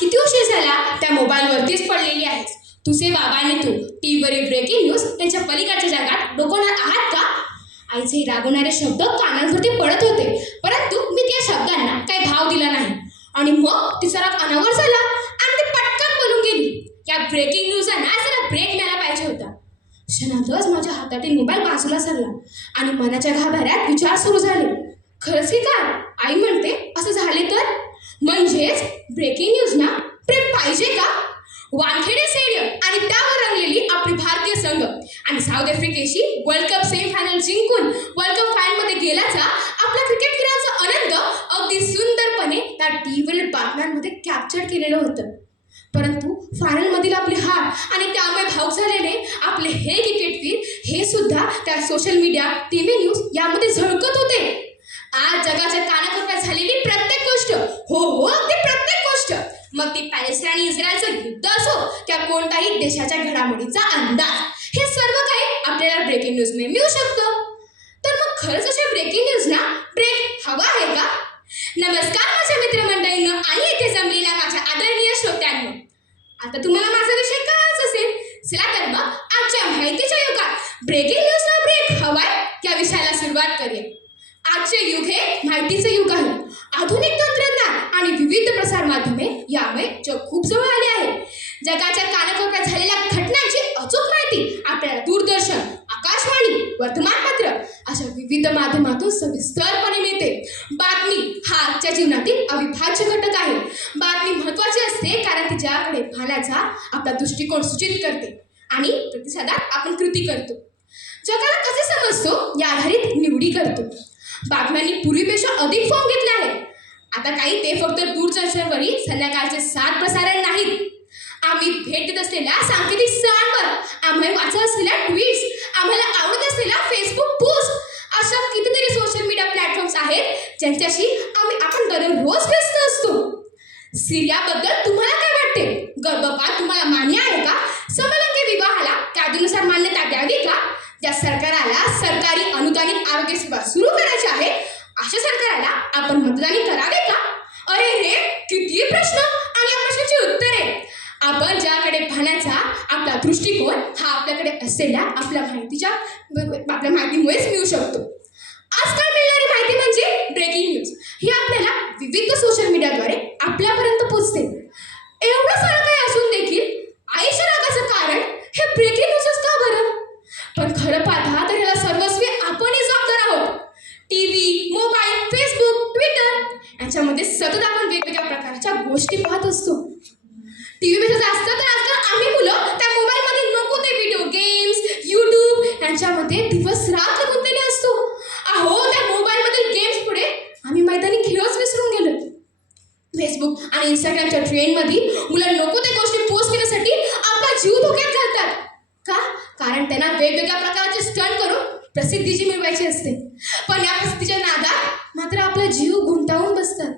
किती उशीर झाला? त्या मोबाईलवरतीच पडलेली आहेस. तुझे बाबा आणि तू टीव्हीवरील ब्रेकिंग न्यूज त्यांच्या पलीकडच्या जगात डोकवणार आहात का? आईचे रागवणारे शब्द कानांवरती पडत होते. परंतु मी त्या शब्दांना काही भाव दिला नाही. आणि मग तिचा राग अनावर झाला आणि ती पटकन बोलून गेली. या ब्रेकिंग न्यूजांना जरा ब्रेक द्यायला पाहिजे होता. क्षणातच माझ्या हातातील मोबाईल बाजूला सरला आणि मनाच्या घाबऱ्यात विचार सुरू झाले. खरंच की काय? आई म्हणते असं झाले तर? म्हणजेच ब्रेकिंग कॅप्चर केलेलं होतं. परंतु फायनलमधील आपली हार आणि त्यामुळे भाऊक झालेले आपले हे क्रिकेटवीर हे सुद्धा त्या social media T V news यामध्ये झळकत होते. आज जगाच्या कानाकोपऱ्यात झालेली प्रत्येक गोष्ट हो हो अगदी प्रत्येक गोष्ट. मग ती पॅलेस्टाईन आणि इस्रायलचं युद्ध असो किंवा कोणत्याही देशाच्या घडामोडीचा अंदाज हे सर्व काही आपल्याला ब्रेकिंग न्यूजने मिळू शकतं. तर मग खरंच अशा ब्रेकिंग न्यूजना ब्रेक हवा आहे का? नमस्कार माझ्या मित्रमंडळींनो आणि येथे जमलेल्या माझ्या आदरणीय श्रोत्यांनो. आता तुम्हाला माझा विषय कळाच असेल चला तर मग आजच्या माहितीच्या युगात ब्रेकिंग न्यूजला ब्रेक हवाय या विषयाला सुरुवात करूया. आजचे युग हे माहितीचे युग आहे. आधुनिक तंत्रज्ञान आणि विविध प्रसार माध्यमे यामुळे जग खूप जवळ आले आहे. जगाच्या कानाकोपऱ्यात झालेल्या घटनांची अचूक माहिती आपल्याला दूरदर्शन आकाशवाणी वर्तमान माध्यमातून सविस्तरपणे मिळते. बातमी हा आजच्या जीवनातील अविभाज्य घटक आहे. बातमी महत्त्वाची असते कारण ती जगाकडे पाहण्याचा आपला दृष्टिकोन सूचित करते आणि प्रतिसादात आपण कृती करतो. जगाला कसे समजतो या आधारित निवडी करतो. बातम्यांनी पूर्वीपेक्षा अधिक फॉर्म घेतले आहे. आता काही ते फक्त दूरदर्शनवरील संध्याकाळचे सात प्रसारण नाहीत. आम्ही भेट देत असलेल्या सांकेतिक सणांवर आम्ही वाचत असलेल्या ट्विट्स आम्हाला आवडत असलेल्या फेसबुक पोस्ट अशा कितीतरी सोशल मीडिया प्लॅटफॉर्म्स आहेत ज्यांच्याशी आम्ही आपण दररोज व्यस्त असतो. स्त्रियाबद्दल तुम्हाला काय वाटते? गर्भपात तुम्हाला मान्य आहे का? समलैंगी विवाहाला कायद्यानुसार मान्यता द्यावी का? ज्या सरकाराला सरकारी अनुदानित आरोग्य सेवा सुरू करायची आहे अशा सरकाराला आपण मतदान करावे का? अरे रे किती प्रश्न आणि या प्रश्नाची उत्तरे. आपण ज्याकडे पाहण्याचा आपला दृष्टिकोन हा आपल्याकडे असलेल्या आपल्या माहितीच्या आपल्या माहितीमुळेच मिळू शकतो. आजकाल मिळणारी माहिती गोष्टी पाहत असतो. टी व्हीपेक्षा जास्त तर आजकाल आम्ही मुलं त्या मोबाईलमध्ये नको ते व्हिडिओ गेम्स यूट्यूब यांच्यामध्ये दिवस रात्र गुंतलेले असतो. अहो त्या मोबाईलमधील गेम्स पुढे आम्ही मैदानी खेळच विसरून गेलो. फेसबुक आणि इंस्टाग्रामच्या ट्रेंडमध्ये मुलं नको ते गोष्टी पोस्ट करण्यासाठी आपला जीव धोक्यात घालतात. का? कारण त्यांना वेगवेगळ्या प्रकारचे स्टंट करून प्रसिद्धीची मिळवायची असते. पण या प्रसिद्धीच्या नादात मात्र आपला जीव गुंतावून बसतात.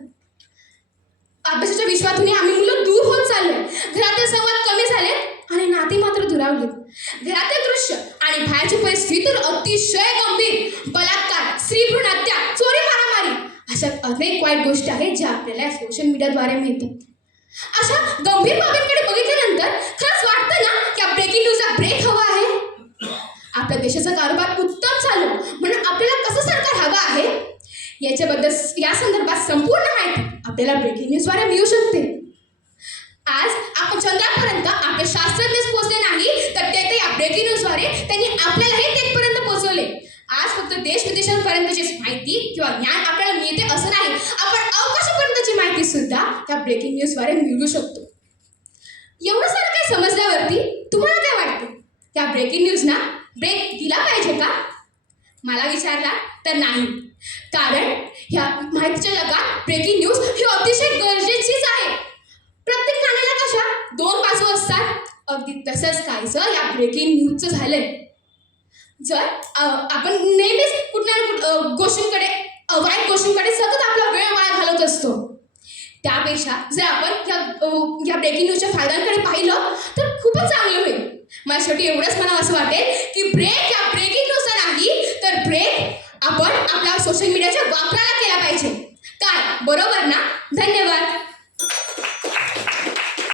अभ्यासाच्या विश्वातून आम्ही मुलं दूर होत चाललोय. घरातील संवाद कमी झाले आणि नाती मात्र दुरावलीत घरातील दृश्य आणि बाहेरची परिस्थिती तर अतिशय गंभीर. बलात्कार स्त्रीभ्रूण हत्या चोरी मारामारी अशा अनेक वाईट गोष्टी आहेत ज्या आपल्याला सोशल मीडियाद्वारे मिळतात. अशा गंभीर बाबी याच्याबद्दल या संदर्भात संपूर्ण माहिती आपल्याला ब्रेकिंग न्यूजद्वारे मिळू शकते. आज आपण चंद्रापर्यंत आपले शास्त्रज्ञच पोहोचले नाही तर ते या ब्रेकिंग न्यूजद्वारे त्यांनी आपल्यालाही तेथपर्यंत पोहोचवले. आज फक्त देश विदेशांपर्यंतची माहिती किंवा ज्ञान आपल्याला मिळते असं नाही आपण अवकाशापर्यंतची माहिती सुद्धा त्या ब्रेकिंग न्यूजद्वारे मिळवू शकतो. एवढं सारं काही समजल्यावरती तुम्हाला काय वाटतं? त्या ब्रेकिंग न्यूजना ब्रेक दिला पाहिजे का? मला विचारला तर नाही. कारण ह्या माहितीच्या जगात ब्रेकिंग न्यूज ही अतिशय गरजेचीच आहे. प्रत्येक नाण्याला कशा? दोन बाजू असतात. अगदी तसंच काहीचं या ब्रेकिंग न्यूजचं झालंय. जर आपण नेहमीच कुठल्या ना कुठ- गोष्टींकडे वाईट गोष्टींकडे सतत आपला वेळ वाया घालत असतो. त्यापेक्षा जर आपण या या ब्रेकिंग न्यूजच्या फायद्यांकडे पाहिलं तर खूपच चांगलं होईल. मला शेवटी एवढंच मला असं वाटेल की ब्रेक या ब्रेकिंग न्यूजचा नाही तर ब्रेक आपण आपल्या सोशल मीडियाच्या वापराला केला पाहिजे. काय? बरोबर ना? धन्यवाद.